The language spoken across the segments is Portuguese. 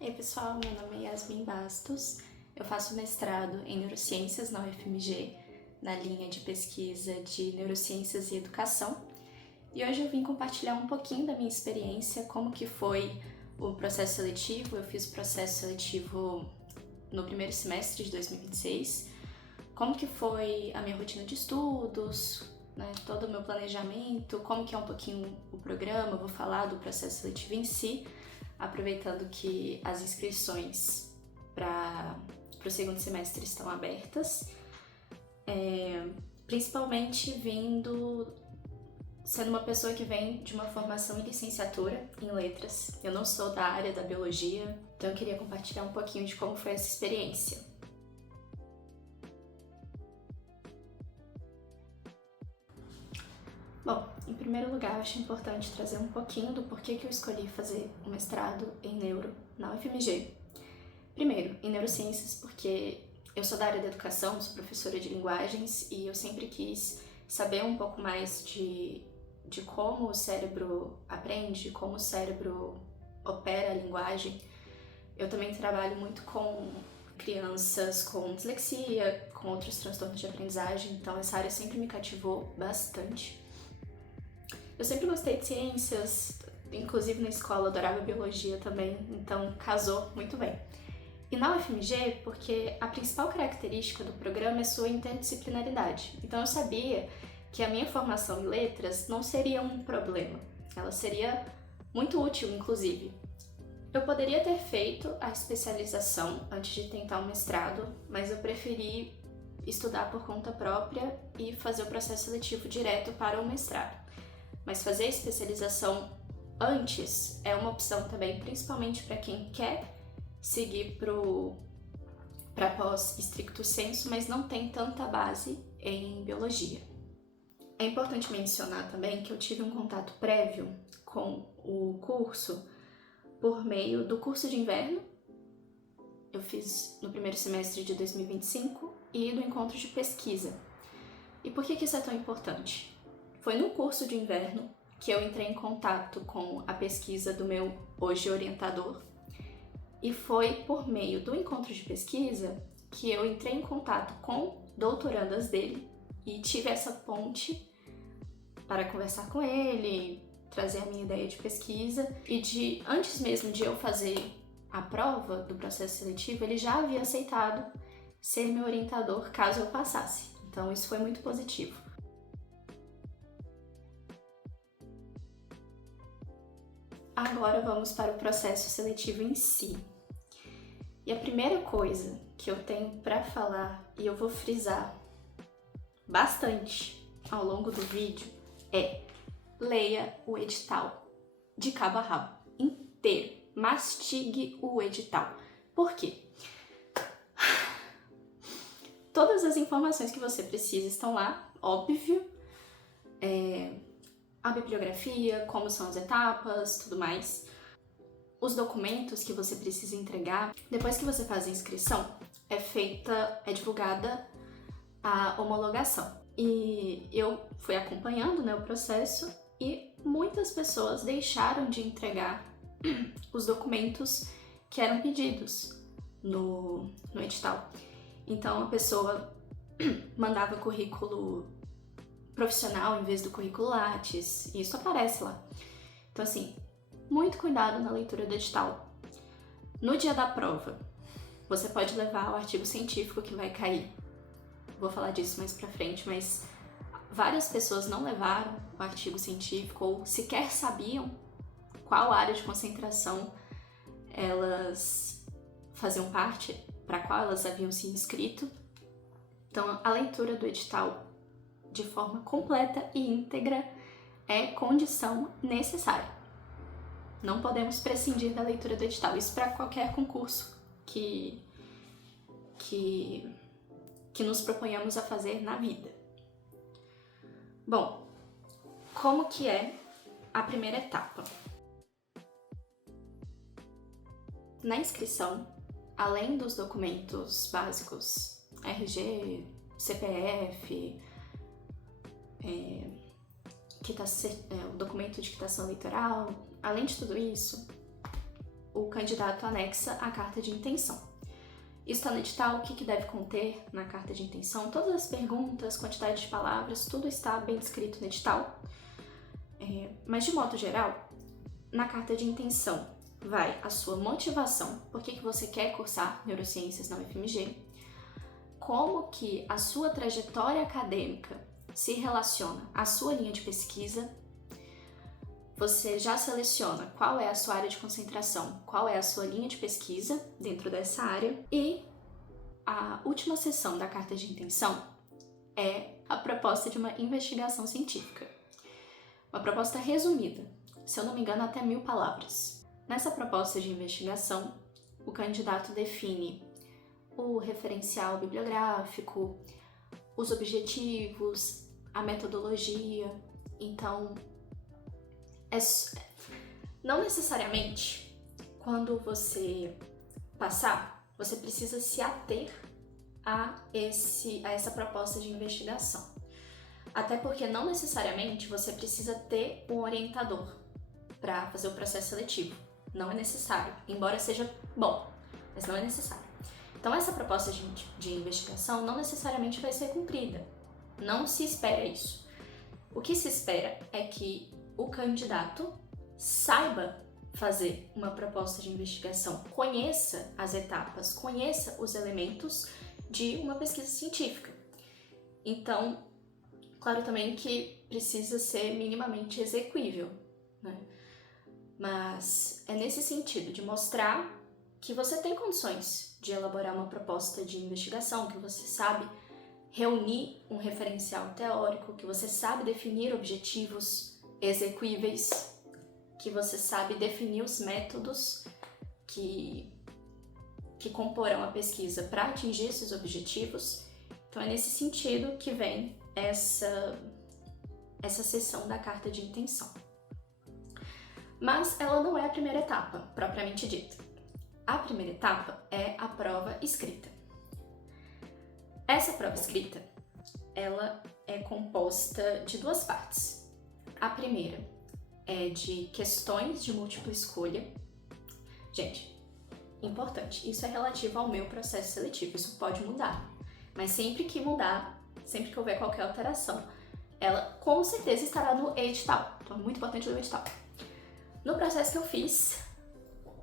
Ei pessoal, meu nome é Yasmin Bastos, eu faço mestrado em Neurociências na UFMG, na linha de pesquisa de Neurociências e Educação, e hoje eu vim compartilhar um pouquinho da minha experiência, como que foi o processo seletivo. Eu fiz o processo seletivo no primeiro semestre de 2026, como que foi a minha rotina de estudos, né, todo o meu planejamento, como que é um pouquinho o programa. Eu vou falar do processo seletivo em si, aproveitando que as inscrições para o segundo semestre estão abertas, principalmente sendo uma pessoa que vem de uma formação em licenciatura em letras. Eu não sou da área da biologia, então eu queria compartilhar um pouquinho de como foi essa experiência. Bom, em primeiro lugar, eu acho importante trazer um pouquinho do porquê que eu escolhi fazer um mestrado em neuro na UFMG. Primeiro, em neurociências, porque eu sou da área da educação, sou professora de linguagens e eu sempre quis saber um pouco mais de como o cérebro aprende, como o cérebro opera a linguagem. Eu também trabalho muito com crianças com dislexia, com outros transtornos de aprendizagem, então essa área sempre me cativou bastante. Eu sempre gostei de ciências, inclusive na escola adorava biologia também, então casou muito bem. E na UFMG, porque a principal característica do programa é sua interdisciplinaridade. Então eu sabia que a minha formação em letras não seria um problema, ela seria muito útil, inclusive. Eu poderia ter feito a especialização antes de tentar o mestrado, mas eu preferi estudar por conta própria e fazer o processo seletivo direto para o mestrado. Mas fazer a especialização antes é uma opção também, principalmente para quem quer seguir para pós stricto sensu, mas não tem tanta base em biologia. É importante mencionar também que eu tive um contato prévio com o curso por meio do curso de inverno. Eu fiz no primeiro semestre de 2025 e do encontro de pesquisa. E por que isso é tão importante? Foi no curso de inverno que eu entrei em contato com a pesquisa do meu hoje orientador, e foi por meio do encontro de pesquisa que eu entrei em contato com doutorandas dele e tive essa ponte para conversar com ele, trazer a minha ideia de pesquisa, e antes mesmo de eu fazer a prova do processo seletivo, ele já havia aceitado ser meu orientador caso eu passasse. Então isso foi muito positivo. Agora vamos para o processo seletivo em si. E a primeira coisa que eu tenho para falar, e eu vou frisar bastante ao longo do vídeo, é: leia o edital de cabo a rabo, inteiro. Mastigue o edital. Por quê? Todas as informações que você precisa estão lá, óbvio. A bibliografia, como são as etapas, tudo mais. Os documentos que você precisa entregar. Depois que você faz a inscrição, é divulgada a homologação. E eu fui acompanhando, o processo, e muitas pessoas deixaram de entregar os documentos que eram pedidos no edital. Então a pessoa mandava currículo profissional em vez do currículo Lattes, e isso aparece lá. Então assim, muito cuidado na leitura do edital. No dia da prova, você pode levar o artigo científico que vai cair. Vou falar disso mais pra frente, mas várias pessoas não levaram o artigo científico ou sequer sabiam qual área de concentração elas faziam parte, para qual elas haviam se inscrito. Então, a leitura do edital de forma completa e íntegra é condição necessária. Não podemos prescindir da leitura do edital. Isso para qualquer concurso que nos proponhamos a fazer na vida. Bom, como que é a primeira etapa? Na inscrição, além dos documentos básicos, RG, CPF, o documento de quitação eleitoral, além de tudo isso, o candidato anexa a carta de intenção. Isso está no edital, o que deve conter na carta de intenção, todas as perguntas, quantidade de palavras, tudo está bem descrito no edital. Mas de modo geral, na carta de intenção vai a sua motivação, por que você quer cursar neurociências na UFMG, como que a sua trajetória acadêmica se relaciona à sua linha de pesquisa. Você já seleciona qual é a sua área de concentração, qual é a sua linha de pesquisa dentro dessa área. E a última seção da carta de intenção é a proposta de uma investigação científica. Uma proposta resumida, se eu não me engano, até 1000 palavras. Nessa proposta de investigação, o candidato define o referencial bibliográfico, os objetivos, a metodologia. Então, não necessariamente, quando você passar, você precisa se ater a essa proposta de investigação. Até porque não necessariamente você precisa ter um orientador para fazer o processo seletivo. Não é necessário, embora seja bom, mas não é necessário. Então essa proposta de investigação não necessariamente vai ser cumprida. Não se espera isso. O que se espera é que o candidato saiba fazer uma proposta de investigação, conheça as etapas, conheça os elementos de uma pesquisa científica. Então, claro também que precisa ser minimamente execuível, né? Mas é nesse sentido de mostrar que você tem condições de elaborar uma proposta de investigação, que você sabe reunir um referencial teórico, que você sabe definir objetivos execuíveis, que você sabe definir os métodos que comporão a pesquisa para atingir esses objetivos. Então é nesse sentido que vem essa seção da carta de intenção. Mas ela não é a primeira etapa, propriamente dita. A primeira etapa é a prova escrita. Essa prova escrita, ela é composta de 2 partes. A primeira é de questões de múltipla escolha. Gente, importante, isso é relativo ao meu processo seletivo, isso pode mudar. Mas sempre que mudar, sempre que houver qualquer alteração, ela com certeza estará no edital. Então é muito importante ler o edital. No processo que eu fiz,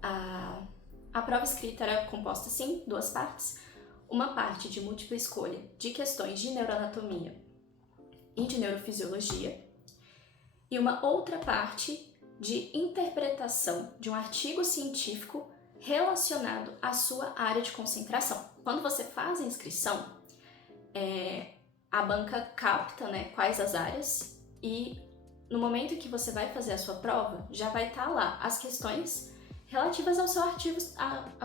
a prova escrita era composta, sim, 2 partes. Uma parte de múltipla escolha de questões de neuroanatomia e de neurofisiologia, e uma outra parte de interpretação de um artigo científico relacionado à sua área de concentração. Quando você faz a inscrição, a banca capta, né, quais as áreas, e no momento em que você vai fazer a sua prova, já vai estar lá as questões relativas ao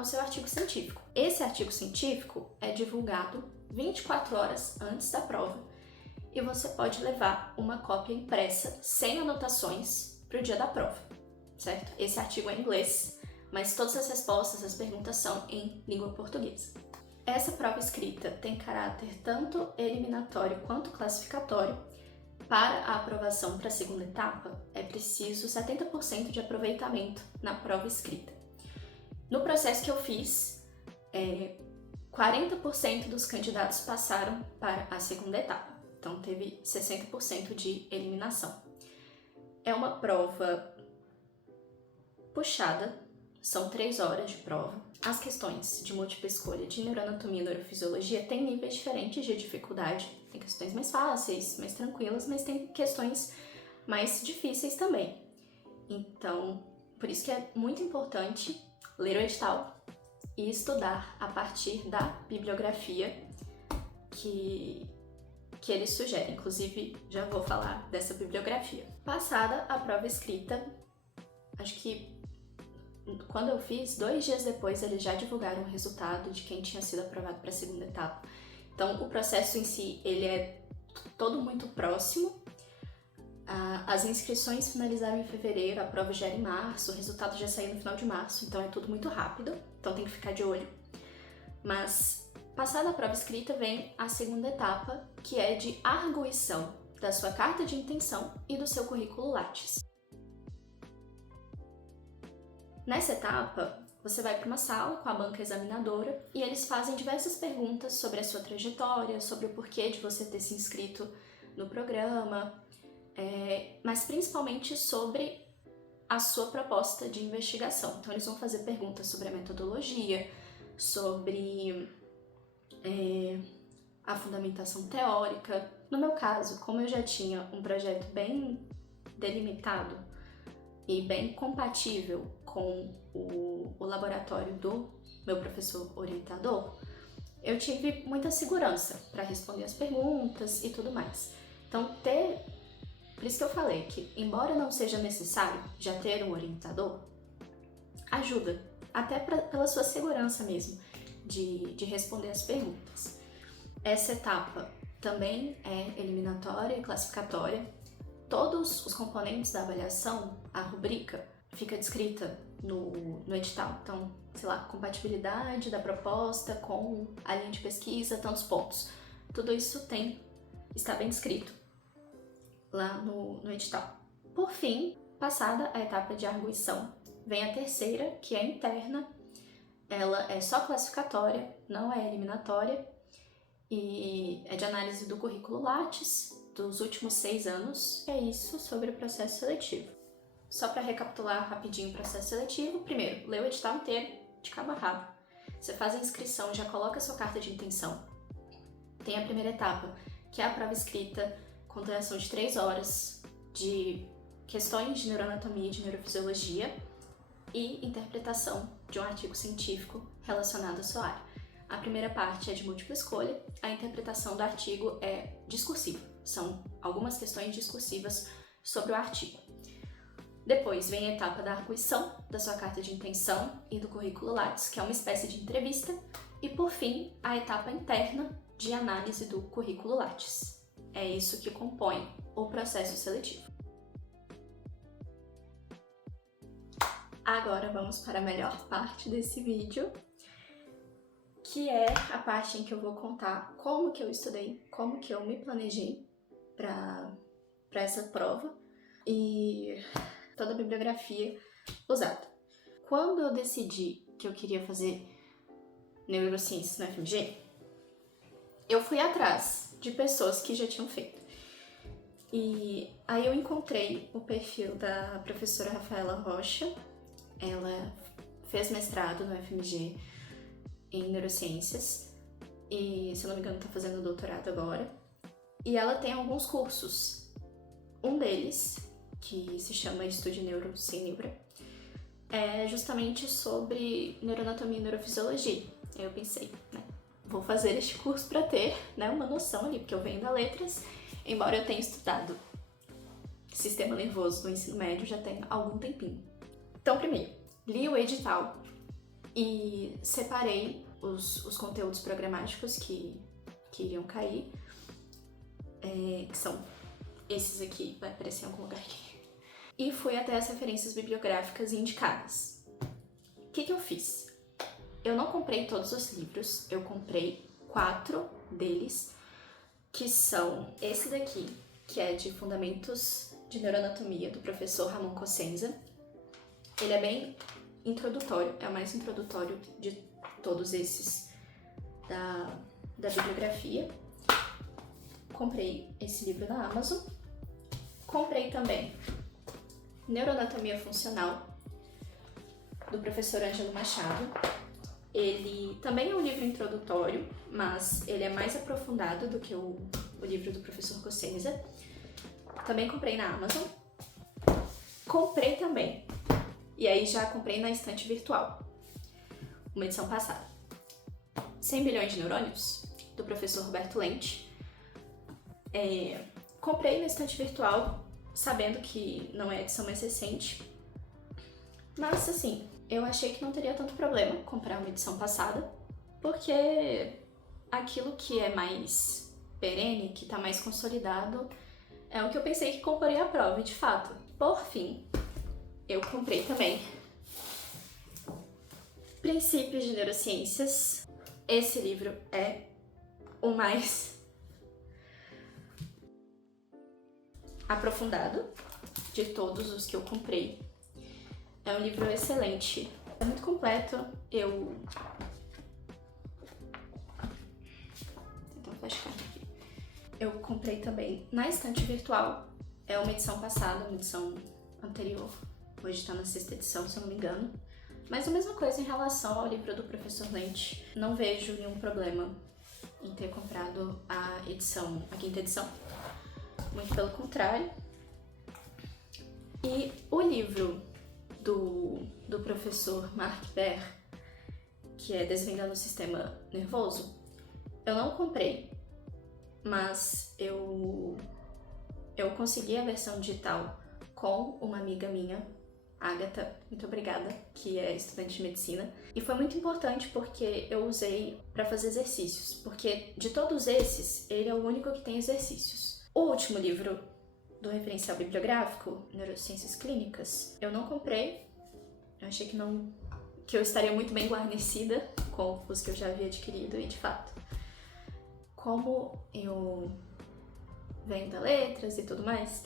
seu artigo científico. Esse artigo científico é divulgado 24 horas antes da prova e você pode levar uma cópia impressa sem anotações para o dia da prova, certo? Esse artigo é em inglês, mas todas as respostas, as perguntas são em língua portuguesa. Essa prova escrita tem caráter tanto eliminatório quanto classificatório. Para a aprovação para a segunda etapa, é preciso 70% de aproveitamento na prova escrita. No processo que eu fiz, 40% dos candidatos passaram para a segunda etapa, então teve 60% de eliminação. É uma prova puxada, são 3 horas de prova. As questões de múltipla escolha de neuroanatomia e neurofisiologia têm níveis diferentes de dificuldade. Tem questões mais fáceis, mais tranquilas, mas tem questões mais difíceis também. Então, por isso que é muito importante ler o edital e estudar a partir da bibliografia que eles sugerem. Inclusive, já vou falar dessa bibliografia. Passada a prova escrita, acho que quando eu fiz, 2 dias depois, eles já divulgaram o resultado de quem tinha sido aprovado para a segunda etapa. Então, o processo em si, ele é todo muito próximo. As inscrições finalizaram em fevereiro, a prova já era em março, o resultado já saiu no final de março, então é tudo muito rápido, então tem que ficar de olho. Mas, passada a prova escrita, vem a segunda etapa, que é de arguição da sua carta de intenção e do seu currículo Lattes. Nessa etapa, Você vai para uma sala com a banca examinadora e eles fazem diversas perguntas sobre a sua trajetória, sobre o porquê de você ter se inscrito no programa, mas principalmente sobre a sua proposta de investigação. Então eles vão fazer perguntas sobre a metodologia, sobre a fundamentação teórica. No meu caso, como eu já tinha um projeto bem delimitado e bem compatível com o laboratório do meu professor orientador, eu tive muita segurança para responder as perguntas e tudo mais. Então, por isso que eu falei que, embora não seja necessário já ter um orientador, ajuda, até pela sua segurança mesmo, de responder as perguntas. Essa etapa também é eliminatória e classificatória. Todos os componentes da avaliação, a rubrica, fica descrita no edital. Então, sei lá, compatibilidade da proposta com a linha de pesquisa, tantos pontos. Tudo isso está bem descrito lá no edital. Por fim, passada a etapa de arguição, vem a terceira, que é interna. Ela é só classificatória, não é eliminatória, e é de análise do currículo Lattes dos últimos 6 anos. É isso sobre o processo seletivo. Só para recapitular rapidinho o processo seletivo, primeiro, lê o edital inteiro, de cabo a rabo. Você faz a inscrição, já coloca a sua carta de intenção. Tem a primeira etapa, que é a prova escrita, com duração de 3 horas, de questões de neuroanatomia e de neurofisiologia e interpretação de um artigo científico relacionado à sua área. A primeira parte é de múltipla escolha, a interpretação do artigo é discursiva. São algumas questões discursivas sobre o artigo. Depois vem a etapa da arguição da sua carta de intenção e do currículo Lattes, que é uma espécie de entrevista. E por fim, a etapa interna de análise do currículo Lattes. É isso que compõe o processo seletivo. Agora vamos para a melhor parte desse vídeo, que é a parte em que eu vou contar como que eu estudei, como que eu me planejei para essa prova e toda a bibliografia usada. Quando eu decidi que eu queria fazer neurociências no FMG, eu fui atrás de pessoas que já tinham feito. E aí eu encontrei o perfil da professora Rafaela Rocha. Ela fez mestrado no FMG em neurociências e, se eu não me engano, está fazendo doutorado agora. E ela tem alguns cursos. Um deles, que se chama Estude Neuro Sem Neura, é justamente sobre neuroanatomia e neurofisiologia. Aí eu pensei, vou fazer este curso para ter uma noção ali, porque eu venho da letras, embora eu tenha estudado sistema nervoso no ensino médio já tem algum tempinho. Então, primeiro, li o edital e separei os conteúdos programáticos que iriam cair, que são esses aqui, vai aparecer em algum lugar aqui. E fui até as referências bibliográficas indicadas. O que eu fiz? Eu não comprei todos os livros, eu comprei 4 deles, que são esse daqui, que é de Fundamentos de Neuroanatomia, do professor Ramon Cossenza. Ele é bem introdutório, é o mais introdutório de todos esses da bibliografia. Comprei esse livro na Amazon. Comprei também Neuroanatomia Funcional, do professor Ângelo Machado. Ele também é um livro introdutório, mas ele é mais aprofundado do que o livro do professor Cossenza. Também comprei na Amazon. Comprei também, e aí já comprei na estante virtual, uma edição passada, 100 bilhões de neurônios, do professor Roberto Lente. Comprei na estante virtual, sabendo que não é a edição mais recente, mas assim, eu achei que não teria tanto problema comprar uma edição passada, porque aquilo que é mais perene, que está mais consolidado, é o que eu pensei que comporia a prova, e de fato. Por fim, eu comprei também Princípios de Neurociências. Esse livro é o mais aprofundado de todos os que eu comprei. É um livro excelente É muito completo. Vou tentar um flashcard aqui. Eu comprei também na estante virtual. É uma edição passada, uma edição anterior. Hoje tá na 6ª edição, se eu não me engano. Mas a mesma coisa em relação ao livro do Professor Lente. Não vejo nenhum problema em ter comprado a 5ª edição. Muito pelo contrário. E o livro do professor Mark Baer, que é Desvendando o Sistema Nervoso, eu não comprei, mas eu consegui a versão digital com uma amiga minha, Agatha, muito obrigada, que é estudante de medicina. E foi muito importante porque eu usei para fazer exercícios, porque de todos esses, ele é o único que tem exercícios. O último livro do referencial bibliográfico, Neurociências Clínicas, eu não comprei. Eu achei que eu estaria muito bem guarnecida com os que eu já havia adquirido e, de fato, como eu venho da letras e tudo mais,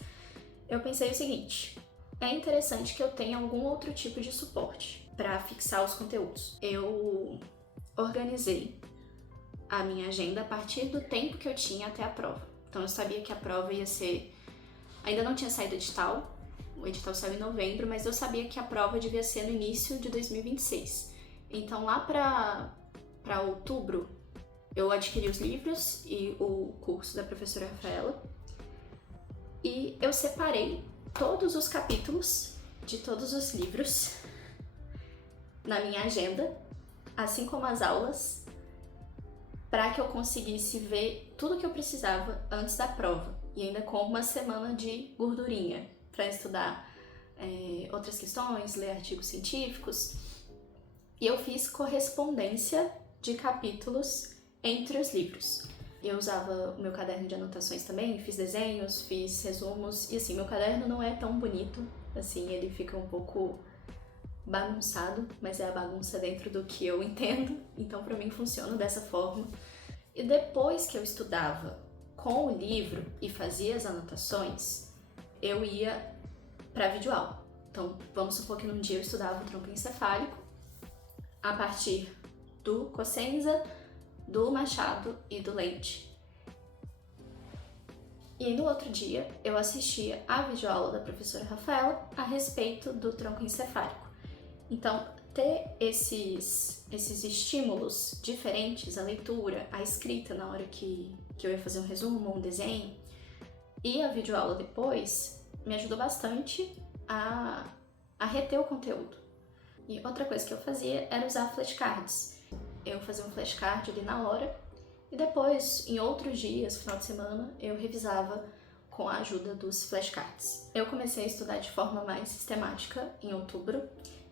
eu pensei o seguinte: é interessante que eu tenha algum outro tipo de suporte para fixar os conteúdos. Eu organizei a minha agenda a partir do tempo que eu tinha até a prova. Então eu sabia que a prova ia ser... Ainda não tinha saído o edital saiu em novembro, mas eu sabia que a prova devia ser no início de 2026. Então lá para outubro eu adquiri os livros e o curso da professora Rafaela e eu separei todos os capítulos de todos os livros na minha agenda, assim como as aulas, para que eu conseguisse ver tudo que eu precisava antes da prova e ainda com uma semana de gordurinha para estudar outras questões, ler artigos científicos. E eu fiz correspondência de capítulos entre os livros. Eu usava o meu caderno de anotações também, fiz desenhos, fiz resumos, e assim, meu caderno não é tão bonito, assim, ele fica um pouco bagunçado, mas é a bagunça dentro do que eu entendo, então pra mim funciona dessa forma. E depois que eu estudava com o livro e fazia as anotações, eu ia pra videoaula. Então, vamos supor que num dia eu estudava o tronco encefálico a partir do Cosenza, do Machado e do Lente. E no outro dia eu assistia a videoaula da professora Rafaela a respeito do tronco encefálico. Então, ter esses estímulos diferentes, a leitura, a escrita na hora que eu ia fazer um resumo, um desenho, e a videoaula depois, me ajudou bastante a reter o conteúdo. E outra coisa que eu fazia era usar flashcards. Eu fazia um flashcard ali na hora e depois, em outros dias, final de semana, eu revisava com a ajuda dos flashcards. Eu comecei a estudar de forma mais sistemática em outubro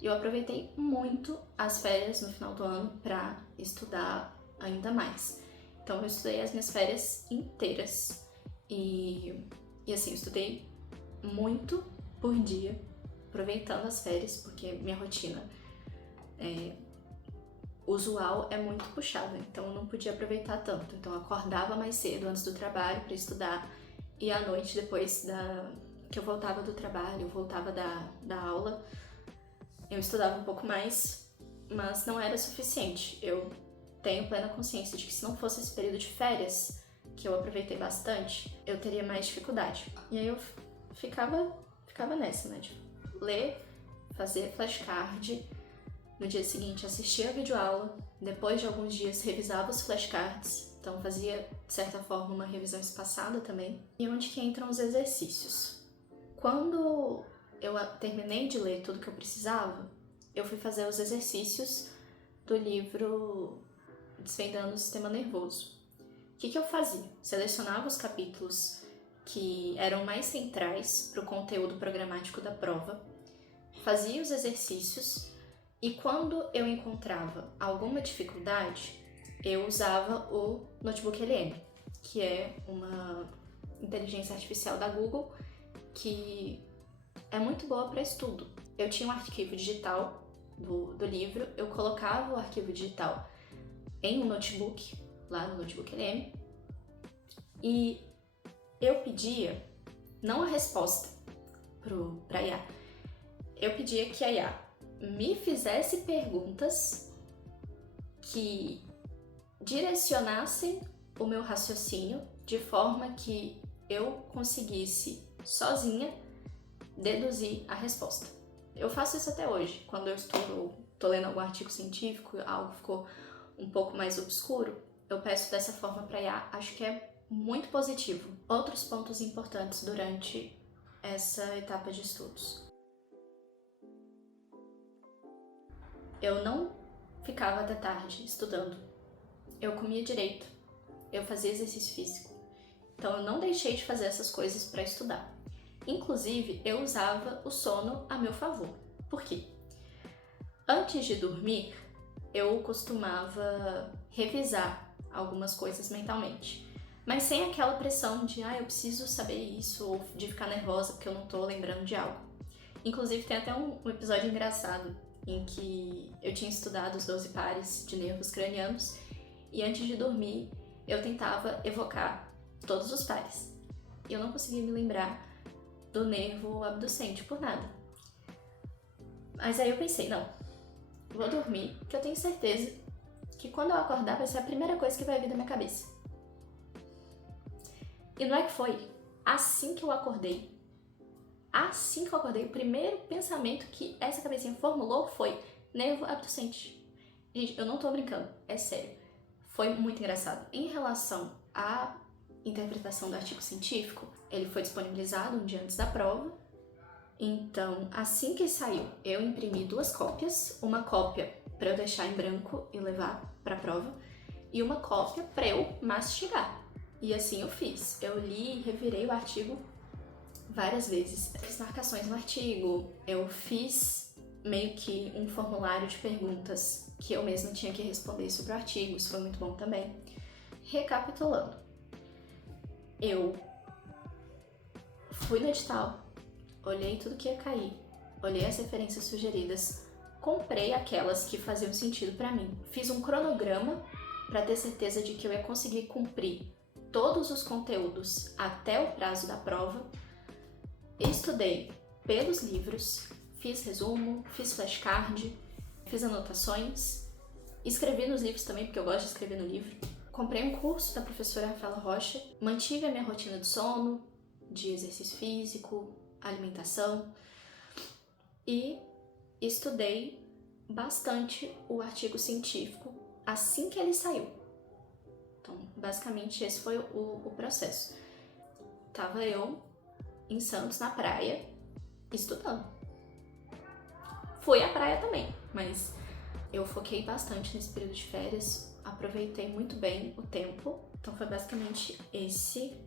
e eu aproveitei muito as férias no final do ano para estudar ainda mais. Então eu estudei as minhas férias inteiras e assim, eu estudei muito por dia, aproveitando as férias, porque minha rotina usual é muito puxada, então eu não podia aproveitar tanto. Então eu acordava mais cedo antes do trabalho para estudar e à noite, depois que eu voltava do trabalho, voltava da aula, eu estudava um pouco mais, mas não era suficiente. Eu tenho plena consciência de que se não fosse esse período de férias, que eu aproveitei bastante, eu teria mais dificuldade. E aí eu ficava nessa, né? Tipo, ler, fazer flashcard, no dia seguinte assistia a videoaula, depois de alguns dias revisava os flashcards, então fazia, de certa forma, uma revisão espaçada também. E onde que entram os exercícios? Quando eu terminei de ler tudo que eu precisava, eu fui fazer os exercícios do livro Desvendando o Sistema Nervoso. O que eu fazia? Selecionava os capítulos que eram mais centrais para o conteúdo programático da prova, fazia os exercícios e quando eu encontrava alguma dificuldade, eu usava o Notebook LM, que é uma inteligência artificial da Google que é muito boa para estudo. Eu tinha um arquivo digital do livro, eu colocava o arquivo digital em um notebook, lá no Notebook LM, e eu pedia, não a resposta para a IA, eu pedia que a IA me fizesse perguntas que direcionassem o meu raciocínio de forma que eu conseguisse, sozinha, deduzir a resposta. Eu faço isso até hoje. Quando eu tô lendo algum artigo científico, algo ficou um pouco mais obscuro, eu peço dessa forma para IA. Acho que é muito positivo. Outros pontos importantes durante essa etapa de estudos. Eu não ficava até tarde estudando. Eu comia direito. Eu fazia exercício físico. Então eu não deixei de fazer essas coisas para estudar. Inclusive, eu usava o sono a meu favor. Por quê? Antes de dormir, eu costumava revisar algumas coisas mentalmente. Mas sem aquela pressão de, eu preciso saber isso, ou de ficar nervosa porque eu não tô lembrando de algo. Inclusive, tem até um episódio engraçado em que eu tinha estudado os 12 pares de nervos cranianos e antes de dormir, eu tentava evocar todos os pares. E eu não conseguia me lembrar do nervo abducente por nada. Mas aí eu pensei, não, vou dormir, que eu tenho certeza que quando eu acordar vai ser a primeira coisa que vai vir da minha cabeça. E não é que foi. Assim que eu acordei, o primeiro pensamento que essa cabecinha formulou foi nervo abducente. Gente, eu não tô brincando, é sério. Foi muito engraçado. Em relação à interpretação do artigo científico, ele foi disponibilizado um dia antes da prova. Então, assim que saiu, eu imprimi 2 cópias, uma cópia para eu deixar em branco e levar para a prova, e uma cópia para eu mastigar. E assim eu fiz. Eu li e revirei o artigo várias vezes. Fiz marcações no artigo, eu fiz meio que um formulário de perguntas que eu mesma tinha que responder sobre o artigo, isso foi muito bom também. Recapitulando, eu fui no edital, olhei tudo que ia cair, olhei as referências sugeridas, comprei aquelas que faziam sentido para mim, fiz um cronograma para ter certeza de que eu ia conseguir cumprir todos os conteúdos até o prazo da prova, estudei pelos livros, fiz resumo, fiz flashcard, fiz anotações, escrevi nos livros também, porque eu gosto de escrever no livro. Comprei um curso da professora Rafaela Rocha, mantive a minha rotina de sono, de exercício físico, alimentação e estudei bastante o artigo científico assim que ele saiu. Então, basicamente, esse foi o processo. Tava eu em Santos, na praia, estudando. Fui à praia também, mas eu foquei bastante nesse período de férias, aproveitei muito bem o tempo. Então foi basicamente esse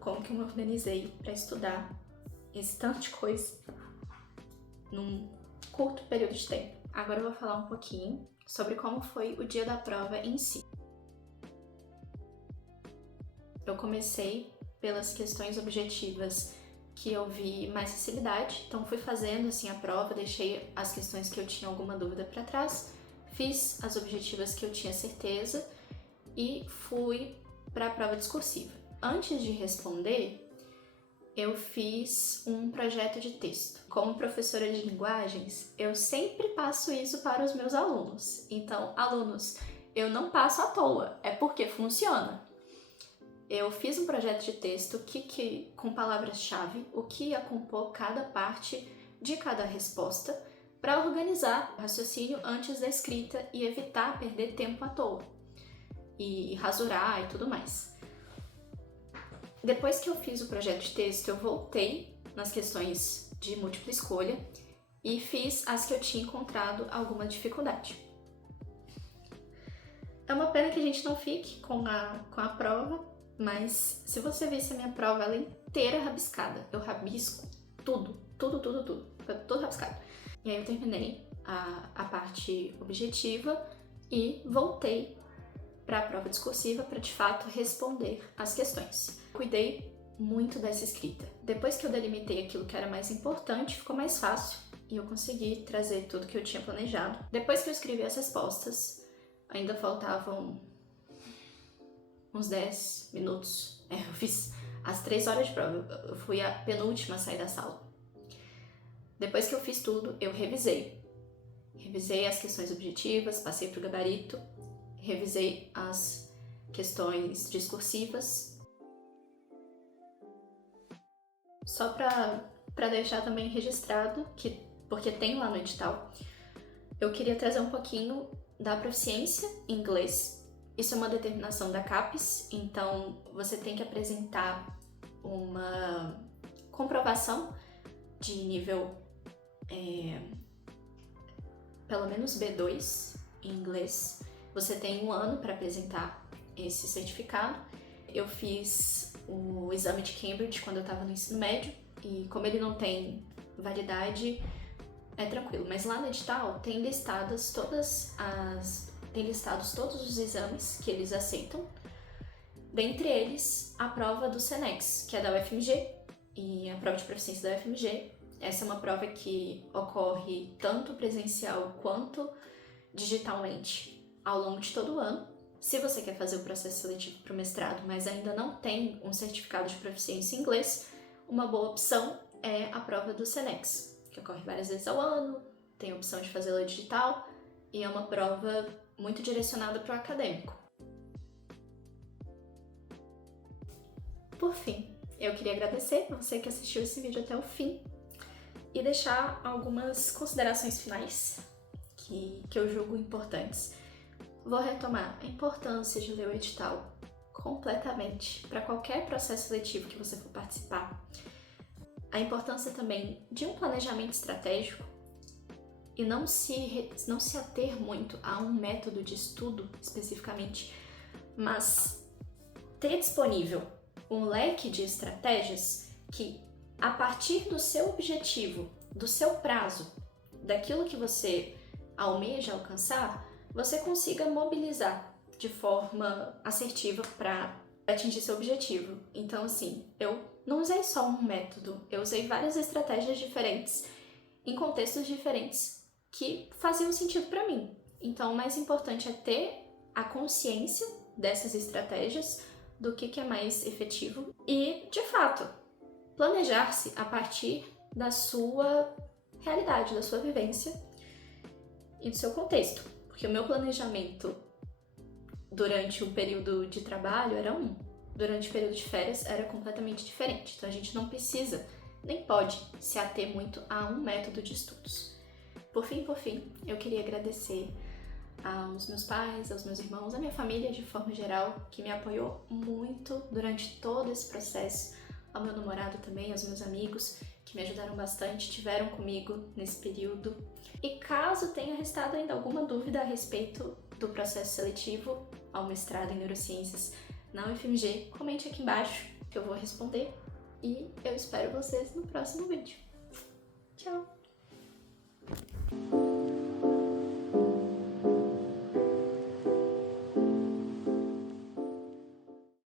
como que eu me organizei para estudar esse tanto de coisa num curto período de tempo. Agora eu vou falar um pouquinho sobre como foi o dia da prova em si. Eu comecei pelas questões objetivas que eu vi mais facilidade, então fui fazendo assim a prova, deixei as questões que eu tinha alguma dúvida para trás, fiz as objetivas que eu tinha certeza e fui para a prova discursiva. Antes de responder, eu fiz um projeto de texto. Como professora de linguagens, eu sempre passo isso para os meus alunos. Então, alunos, eu não passo à toa, é porque funciona. Eu fiz um projeto de texto com palavras-chave, o que ia compor cada parte de cada resposta, para organizar o raciocínio antes da escrita e evitar perder tempo à toa, e rasurar e tudo mais. Depois que eu fiz o projeto de texto, eu voltei nas questões de múltipla escolha e fiz as que eu tinha encontrado alguma dificuldade. É uma pena que a gente não fique com a prova, mas se você visse a minha prova, ela é inteira rabiscada. Eu rabisco tudo. Fica tudo rabiscado. E aí eu terminei a parte objetiva e voltei para a prova discursiva para de fato responder as questões. Cuidei muito dessa escrita. Depois que eu delimitei aquilo que era mais importante, ficou mais fácil e eu consegui trazer tudo que eu tinha planejado. Depois que eu escrevi as respostas, ainda faltavam uns 10 minutos. Eu fiz as 3 horas de prova. Eu fui a penúltima a sair da sala. Depois que eu fiz tudo, eu revisei. Revisei as questões objetivas, passei para o gabarito, revisei as questões discursivas. Só para deixar também registrado, porque tem lá no edital, eu queria trazer um pouquinho da proficiência em inglês. Isso é uma determinação da CAPES, então você tem que apresentar uma comprovação de nível pelo menos B2 em inglês. Você tem 1 ano para apresentar esse certificado. Eu fiz o exame de Cambridge quando eu estava no ensino médio e como ele não tem validade, é tranquilo. Mas lá no edital tem listados todos os exames que eles aceitam. Dentre eles, a prova do SENEX, que é da UFMG, e a prova de proficiência da UFMG. Essa é uma prova que ocorre tanto presencial quanto digitalmente ao longo de todo o ano. Se você quer fazer o processo seletivo para o mestrado, mas ainda não tem um certificado de proficiência em inglês, uma boa opção é a prova do SENEX, que ocorre várias vezes ao ano, tem a opção de fazê-la digital e é uma prova muito direcionada para o acadêmico. Por fim, eu queria agradecer a você que assistiu esse vídeo até o fim e deixar algumas considerações finais que eu julgo importantes. Vou retomar a importância de ler o edital completamente para qualquer processo seletivo que você for participar. A importância também de um planejamento estratégico e não se ater muito a um método de estudo especificamente, mas ter disponível um leque de estratégias que, a partir do seu objetivo, do seu prazo, daquilo que você almeja alcançar, você consiga mobilizar de forma assertiva para atingir seu objetivo. Então, assim, eu não usei só um método, eu usei várias estratégias diferentes, em contextos diferentes, que faziam sentido para mim. Então, o mais importante é ter a consciência dessas estratégias, do que é mais efetivo e, de fato, planejar-se a partir da sua realidade, da sua vivência e do seu contexto. Porque o meu planejamento durante o período de trabalho era durante o período de férias era completamente diferente. Então a gente não precisa, nem pode se ater muito a um método de estudos. Por fim, eu queria agradecer aos meus pais, aos meus irmãos, à minha família de forma geral, que me apoiou muito durante todo esse processo, ao meu namorado também, aos meus amigos, que me ajudaram bastante, tiveram comigo nesse período. E caso tenha restado ainda alguma dúvida a respeito do processo seletivo ao mestrado em neurociências na UFMG, comente aqui embaixo que eu vou responder e eu espero vocês no próximo vídeo. Tchau!